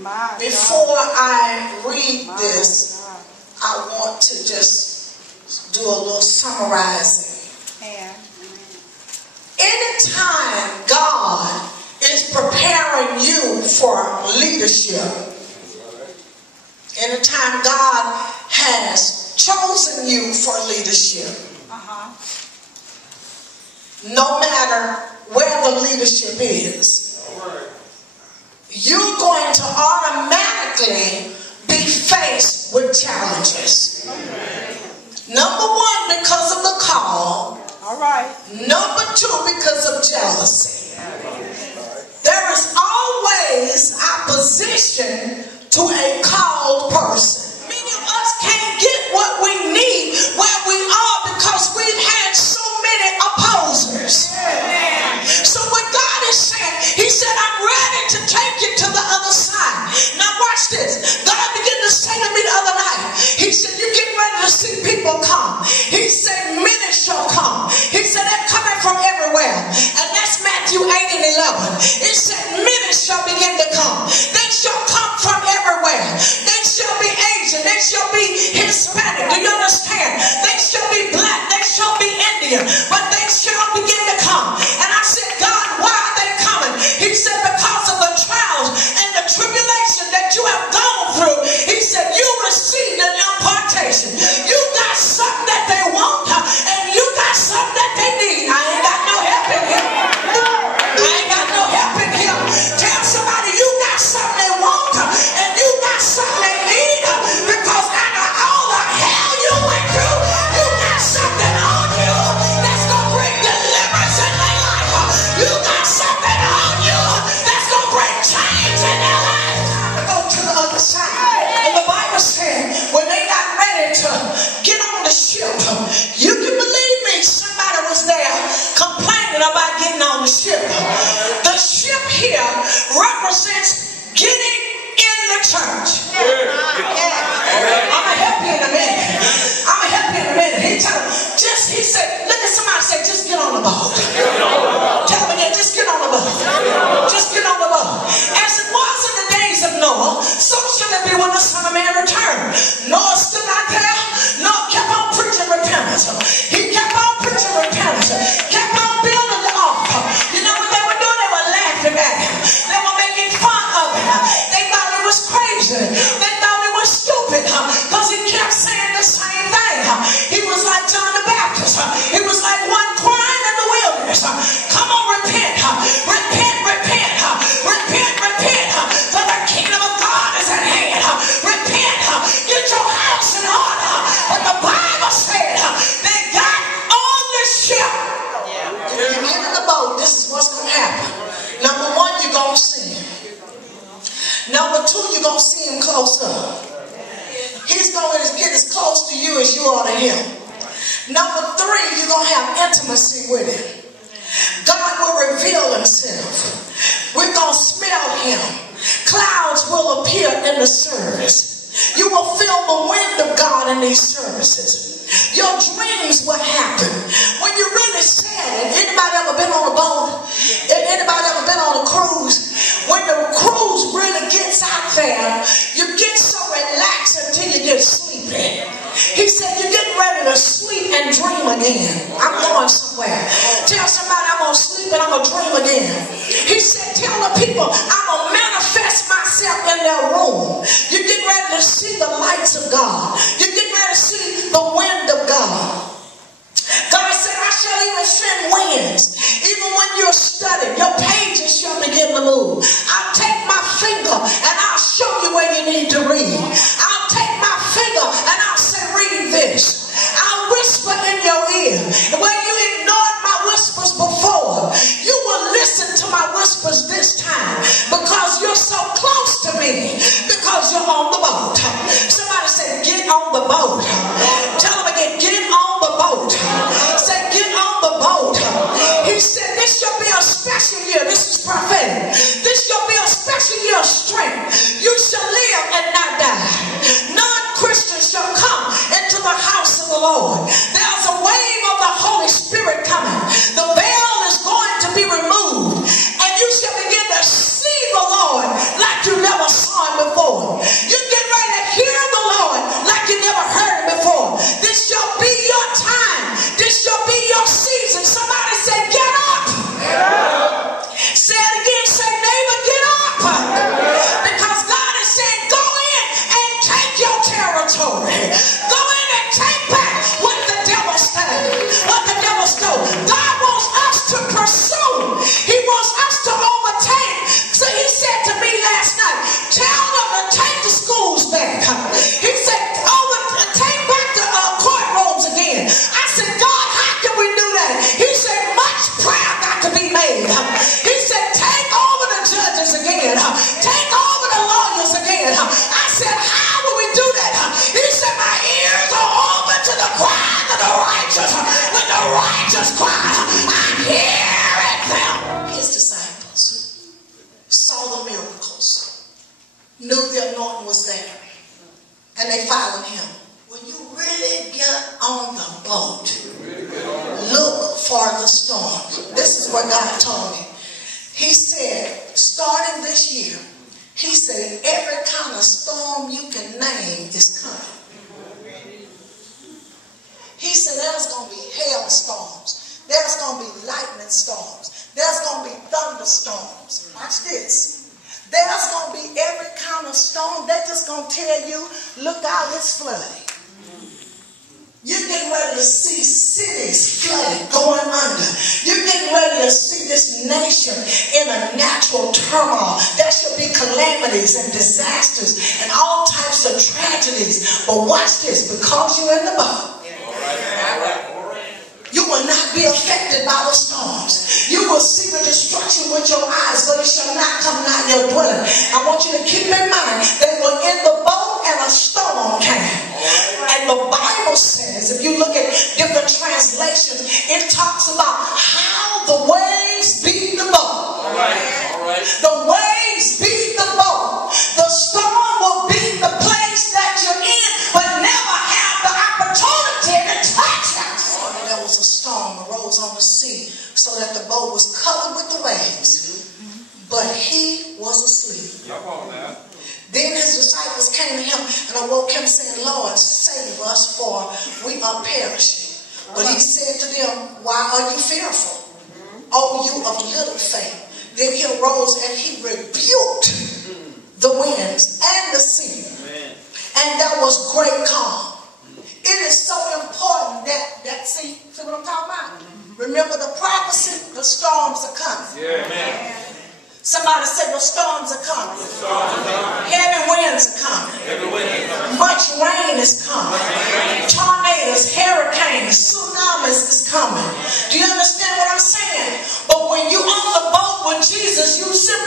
Before I read this, I want to just do a little summarizing. Anytime God is preparing you for leadership, anytime God has chosen you for leadership, no matter where the leadership is, you're going to automatically be faced with challenges. Number one, because of the call. Number two, because of jealousy. There is always opposition to a called person. Many of us can't get what we need where we are because we've had so many opposers. So what God is saying, He said, I'm ready to take you to the other side. Now watch this. God began to say to me the other night, He said, you're getting ready to see people come. He said, many shall come. He said, they're coming from everywhere. And that's Matthew 8 and 11. It said, many shall begin to come. They shall come from everywhere. They shall be Asian. They shall be Hispanic. Do you understand? They shall be black. They shall be Indian. But they shall begin to come. And I said, God, why are they coming? He said, because of the trials and the tribulation that you have gone through. He said, you received an impartation. You got something that they want, and you got something that they need. I ain't got no help in here. I ain't got no help in here. Tell somebody you got something they want, and you got something they need, because after all the hell you went through, you got something on you that's going to bring deliverance in their life. You got something on you that's going to bring change in their life. To go to the other side. And the Bible said, when they got ready to get on the ship, you can believe me, somebody was there complaining about getting on the ship. The ship here represents getting in the church. I'm going to help you in a minute. I'm going to help you in a minute. He said, look at somebody say, just get on the boat. Tell them again, just get on the boat. Just get on the boat. As it was in the days of Noah, so shall it be when the Son of Man returns. Noah stood out there. Noah kept on preaching repentance. He kept on preaching repentance. Kept on building the ark. You know what they were doing? They were laughing at him. They were making fun of him. They thought it was crazy. They thought it was stupid because he kept saying the same thing. He was like John the Baptist. He was like one crying in the wilderness. Come on, repent. Repent, repent. Repent, repent. For the kingdom of God is at hand. Repent. Get your house in order. But the Bible said they got on the ship. If you get in the boat, this is what's going to happen. Number one, you're going to see him. Number two, you're going to see him close up. He's going to get as close to you as you are to him. Number three, you're going to have intimacy with him. God will reveal himself. We're going to smell him. Clouds will appear in the service. You will feel the wind of God in these services. Your dreams will happen. When you're really sad, anybody ever been on a boat? Anybody ever been on a cruise? When the cruise really gets out there, you get so relaxed until you get sleepy. He said, you're getting ready to sleep and dream again. I'm going somewhere. Tell somebody I'm going to sleep and I'm going to dream again. He said, tell the people I'm going to manifest myself in their room. You're getting ready to see the lights of God. You're getting ready to see the wind of God. God said, I shall even send winds. Even when you're studying, your pages shall begin to move. I'll take my finger and I'll show you where you need to read. I'll take my finger and I'll say, read this. I'll whisper in your ear. Where you ignored my whispers before, you will listen to my whispers this time because you're so close to me, because you're on the boat. Somebody said, get on the boat. Tell them again, get on the boat. Say, get on the boat. He said, this shall be a special year. This is prophetic. And they followed him. When you really get on the boat, look for the storms. This is what God told me. He said, starting this year, he said, every kind of storm you can name is coming. He said, there's going to be hailstorms. There's going to be lightning storms. There's going to be thunderstorms. Watch this. There's going to be every kind of storm. They're just going to tell you, look out, it's flooding. You're getting ready to see cities flooded, going under. You're getting ready to see this nation in a natural turmoil. There should be calamities and disasters and all types of tragedies. But watch this, because you're in the boat, you will not be affected by the storms. You will see the destruction with your eyes, but it shall not come nigh your dwelling. I want you to keep in mind, they were in the boat and a storm came. And the Bible says, if you look at different translations, it talks about how the waves beat the boat. The waves beat the boat. The storm will beat the place that you're in, but never have the opportunity to touch it. And there was a storm arose on the sea, so that the boat was covered with the waves. But he was asleep. Then his disciples came to him and awoke him, saying, Lord, save us, for we are perishing. But he said to them, why are you fearful, O you of little faith? Then he arose and he rebuked the winds and the sea. And there was great calm. It is so important that see what I'm talking about? Remember the prophecy, the storms are coming. Somebody say the storms are coming. Heavy winds are coming. Much rain is coming. Tornadoes, hurricanes, tsunamis is coming. Do you understand what I'm saying? But when you're on the boat with Jesus, you simply